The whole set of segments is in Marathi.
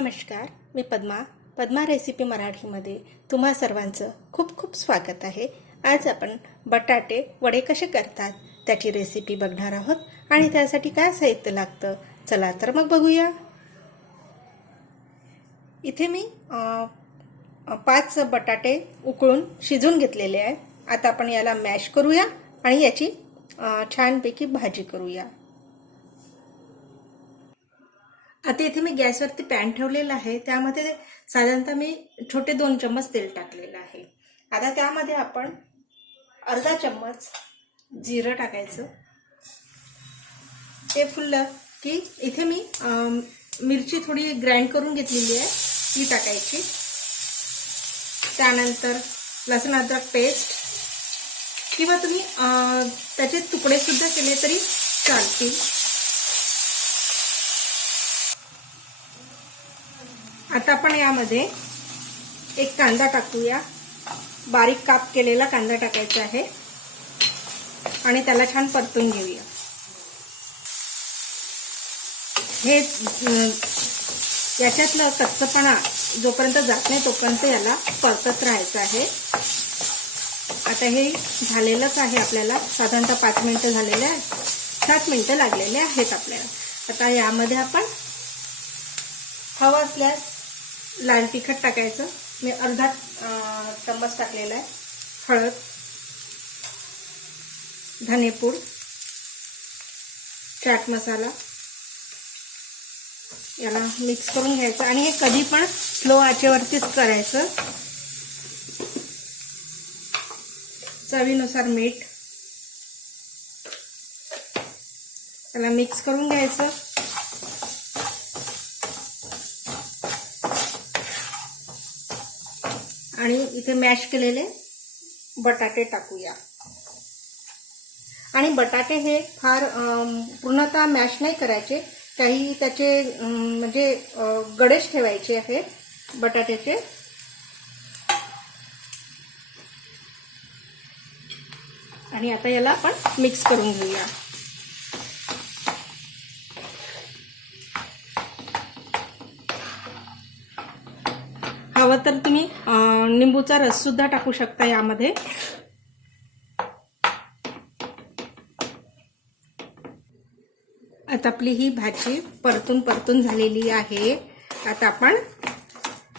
नमस्कार, मी पद्मा रेसिपी मराठीमध्ये तुम्हा सर्वांचं खूप खूप स्वागत आहे। आज आपण बटाटे वडे कसे करतात त्याची रेसिपी बघणार आहोत आणि त्यासाठी काय साहित्य लागतं चला तर मग बघूया। इथे मी 5 बटाटे उकळून शिजवून घेतलेले आहेत। आता आपण याला मॅश करूया आणि याची छानपैकी भाजी करूया। आता इथे मी गॅसवरती पॅन ठेवलेला आहे, त्यामध्ये साधारणतः मी छोटे 2 चम्मच तेल टाकलेलं आहे। आता त्यामध्ये आपण अर्धा चम्मच जिरं टाकायचं। ते फुललं की इथे मी मिरची थोडी ग्राइंड करून घेतलेली आहे ती टाकायची। त्यानंतर लसूण अद्रक पेस्ट किंवा तुम्ही त्याचे तुकडे सुद्धा केले तरी चालतील। आता आपण यामध्ये एक कांदा टाकूया। बारीक काप केलेला कांदा टाकायचा आहे आणि त्याला छान परतून घेऊया। हे याच्यातलं कच्चपणा जोपर्यंत जात नाही तोपर्यंत याला परतत राहायचं आहे। आता हे झालेलंच आहे, आपल्याला साधारणतः 5 मिनिटं झालेले आहेत, 7 मिनिटं लागलेले आहेत आपल्याला। आता यामध्ये आपण हवं असल्यास लाल तिखट टाकायचं। मी अर्धा चम्मच टाकलेला आहे। हळद, धनेपूड, चाट मसाला याला मिक्स करून घ्यायचं आणि हे कधी पण स्लो आचेवरतीच करायचं। चवीनुसार मीठ याला मिक्स करून घ्यायचं आणि इथे मॅश केलेले बटाटे टाकूया। आणि बटाटे हे फार पूर्णतः मॅश नाही करायचे, काही त्याचे म्हणजे गडेच ठेवायचे आहेत बटाट्याचे। आणि आता याला आपण मिक्स करून घेऊया। हवं तर तुम्ही लिंबूचा रस सुद्धा टाकू शकता यामध्ये। आता आपली ही भाजी परतून झालेली आहे। आता आपण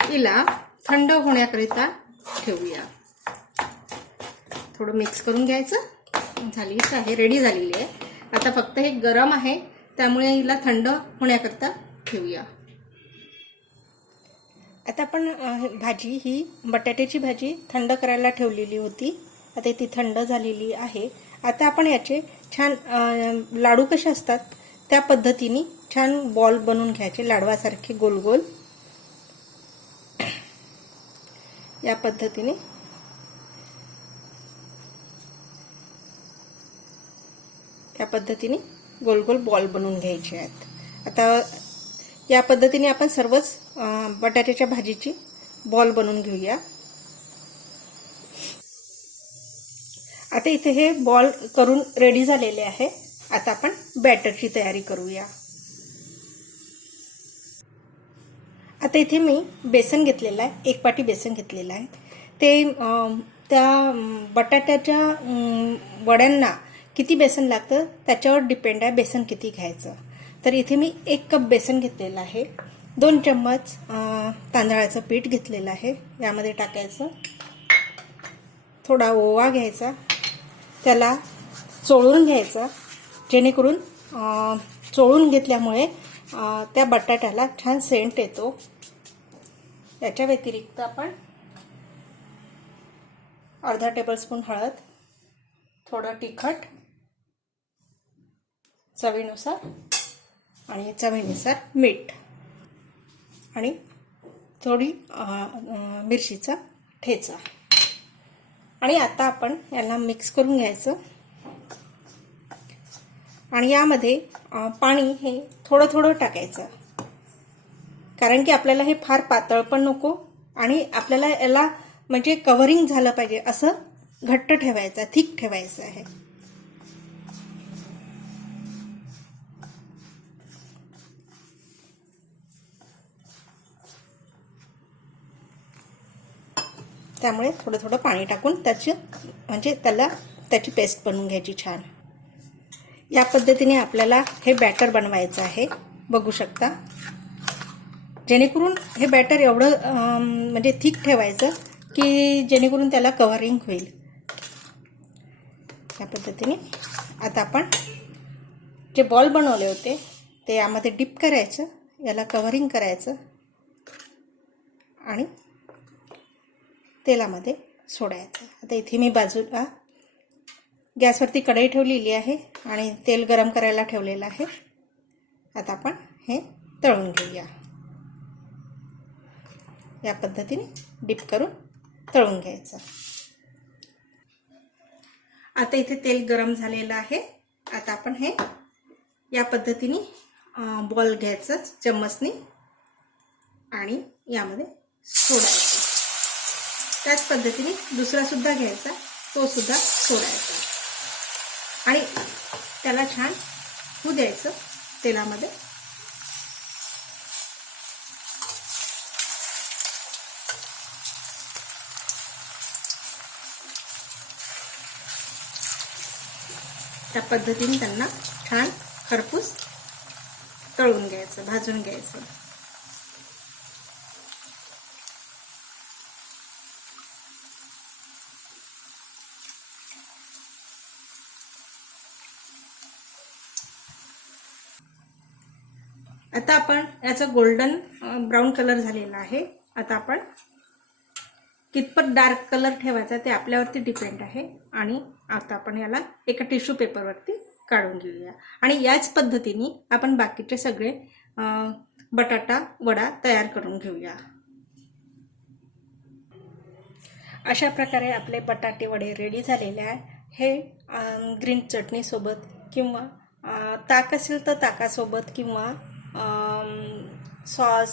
हिला थंड होण्याकरिता ठेवूया। थोडं मिक्स करून घ्यायचं। झालीच आहे, रेडी झालेली आहे। आता फक्त हे गरम आहे त्यामुळे हिला थंड होण्याकरिता ठेवूया। आता आपण भाजी ही बटाट्याची भाजी थंड करायला ठेवलेली होती, आता ती थंड झालेली आहे। आता आपण याचे छान लाडू कसे असतात त्या पद्धतीने छान बॉल बनवून घ्यायचे, लाडवासारखे गोल गोल। या पद्धतीने गोल गोल बॉल बनवून घ्यायचे आहेत। आता या पद्धतीने आपण सर्वच बटाट्याच्या भाजीची बॉल बनवून घेऊया। आता इथे हे बॉल करून रेडी झालेले आहे। आता आपण बॅटरची तयारी करूया। आता इथे मी बेसन घेतलेलं आहे, 1 पाटी बेसन घेतलेलं आहे। ते त्या बटाट्याच्या वड्यांना किती बेसन लागतं त्याच्यावर डिपेंड आहे बेसन किती घ्यायचं। तर इथे मी 1 कप बेसन घेतलेलं आहे। 2 चम्मच तांदळाचं पीठ घेतलेलं आहे, यामध्ये टाकायचं। थोडा ओवा घ्यायचा, त्याला चोळून घ्यायचा, जेणेकरून चोळून घेतल्यामुळे त्या बटाट्याला छान सेंट येतो। याच्या व्यतिरिक्त आपण अर्धा टेबलस्पून हळद, थोडं तिखट चवीनुसार आणि चवीनुसार मीठ आणि थोडी मिरचीचा ठेचा। आणि आता आपण याला मिक्स करून घ्यायचं। आणि यामध्ये पाणी हे थोडं थोडं टाकायचं, कारण की आपल्याला हे फार पातळ पण नको आणि आपल्याला याला म्हणजे कव्हरिंग झालं पाहिजे असं घट्ट ठेवायचं, थिक ठेवायचं आहे। त्यामुळे थोडं थोडं पाणी टाकून त्याची पेस्ट बनवून घ्यायची छान. या पद्धतीने आपल्याला हे बॅटर बनवायचं आहे, बघू शकता. जेणेकरून हे बॅटर एवढं थिक ठेवायचं की जेणेकरून त्याला कव्हरिंग होईल. या पद्धतीने आता आपण जे बॉल बनवले होते ते यामध्ये डिप करायचं, याला कव्हरिंग करायचं आणि तेलामध्ये सोडायचं. आता इथे मी बाजूला गॅसवरती कढई ठेवलेली आहे आणि तेल गरम करायला ठेवलेलं आहे. आता आपण हे तळून घेऊया. या पद्धतीने डिप करून तळून घ्यायचं. आता इथे तेल गरम झालेलं आहे. आता आपण हे या पद्धतीने बॉल घ्यायचं चम्मचनी आणि यामध्ये सोडायचं. त्याच पद्धतीने दुसरा सुद्धा घ्यायचा, तो सुद्धा सोडायचा आणि त्याला छान होऊ द्यायचं तेलामध्ये. त्या पद्धतीने त्यांना छान खरपूस तळून घ्यायचं, भाजून घ्यायचं. आता आपण याचा गोल्डन ब्राऊन कलर झालेला आहे. आता आपण कितपत डार्क कलर ठेवायचा ते आपल्यावरती डिपेंड आहे. आणि आता आपण याला एका टिश्यू पेपरवरती काढून घेऊया आणि याच पद्धतीने आपण बाकीचे सगळे बटाटा वडा तयार करून घेऊया. अशा प्रकारे आपले बटाटे वडे रेडी झालेले आहे. हे ग्रीन चटणी सोबत किंवा ताक असेल तर ताकासोबत किंवा सॉस,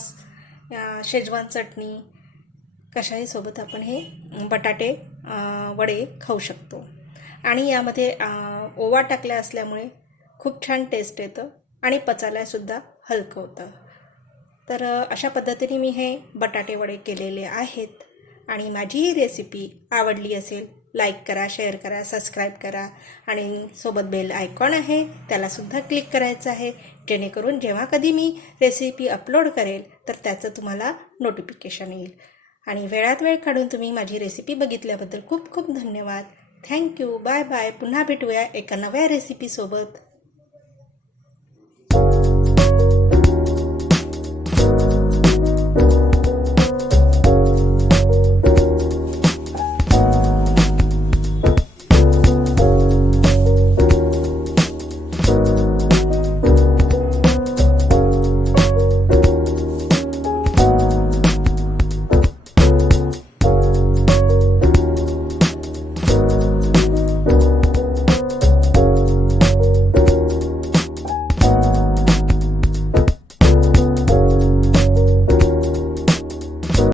शेजवान चटणी कशाही सोबत आपण हे बटाटे वडे खाऊ शकतो. आणि यामध्ये ओवा टाकला असल्यामुळे खूप छान टेस्ट येतं आणि पचायला सुद्धा हलकं होतं. तर अशा पद्धतीने मी हे बटाटे वडे केलेले आहेत. आणि माझी ही रेसिपी आवडली असेल लाईक करा, शेअर करा, सबस्क्राईब करा आणि सोबत बेल आयकॉन आहे त्यालासुद्धा क्लिक करायचं आहे, जेणेकरून जेव्हा कधी मी रेसिपी अपलोड करेल तर त्याचं तुम्हाला नोटिफिकेशन येईल. आणि वेळात वेळ काढून तुम्ही माझी रेसिपी बघितल्याबद्दल खूप खूप धन्यवाद. थँक्यू. Bye bye. पुन्हा भेटूया एका नव्या रेसिपीसोबत.